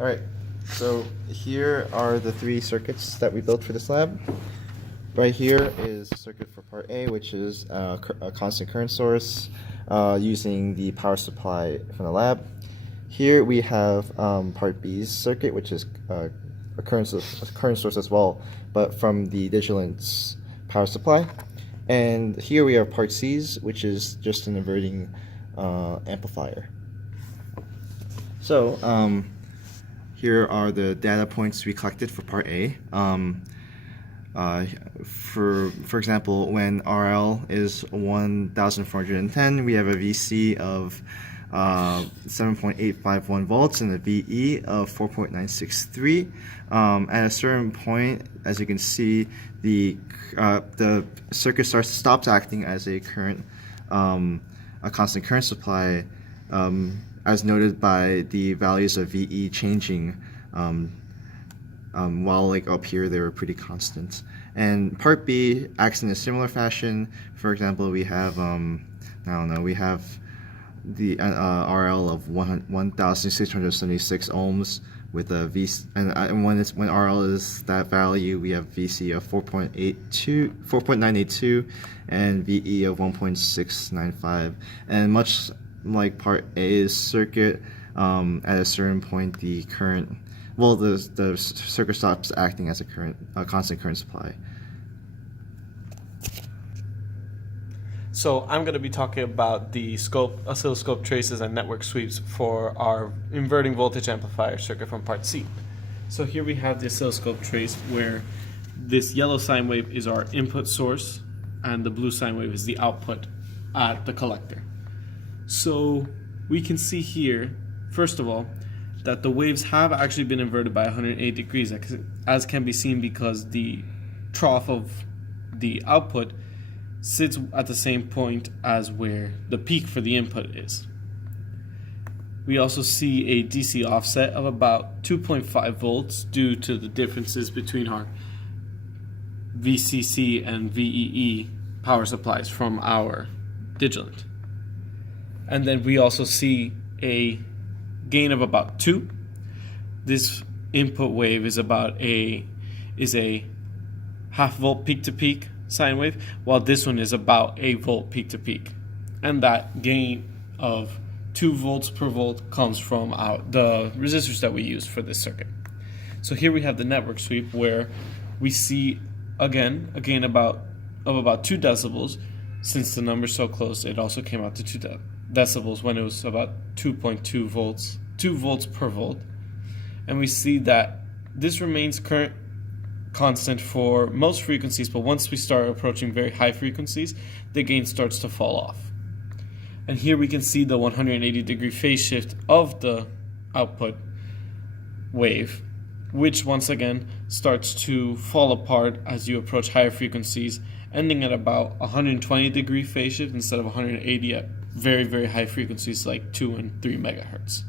All right, so here are the three circuits that we built for this lab. Right here is the circuit for part A, which is a constant current source using the power supply from the lab. Here we have part B's circuit, which is a current source as well, but from the Digilent's power supply. And here we have part C's, which is just an inverting amplifier. So here are the data points we collected for part A. For example, when RL is 1,410, we have a VC of 7.851 volts and a VE of 4.963. At a certain point, as you can see, the circuit stops acting as a constant current supply, as noted by the values of VE changing. While like up here they were pretty constant. And part B acts in a similar fashion. For example, we have we have the RL of 1,676 ohms with a VC, and when RL is that value, we have VC of 4.982 and VE of 1.695. And much like part A's circuit, at a certain point the circuit stops acting as a constant current supply. So I'm going to be talking about the oscilloscope traces and network sweeps for our inverting voltage amplifier circuit from part C. So here we have the oscilloscope trace where this yellow sine wave is our input source and the blue sine wave is the output at the collector. So we can see here, first of all, that the waves have actually been inverted by 180 degrees, as can be seen because the trough of the output sits at the same point as where the peak for the input is. We also see a DC offset of about 2.5 volts due to the differences between our VCC and VEE power supplies from our Digilent. And then we also see a gain of about 2. This input wave is a half volt peak to peak sine wave, while this one is about a volt peak to peak. And that gain of 2 volts per volt comes from the resistors that we use for this circuit. So here we have the network sweep where we see again a gain of about 2 decibels. Since the number's so close, it also came out to 2 decibels when it was about 2.2 volts, 2 volts per volt. And we see that this remains current constant for most frequencies, but once we start approaching very high frequencies, the gain starts to fall off. And here we can see the 180 degree phase shift of the output wave, which once again starts to fall apart as you approach higher frequencies, ending at about 120 degree phase shift instead of 180 at very, very high frequencies like 2 and 3 megahertz.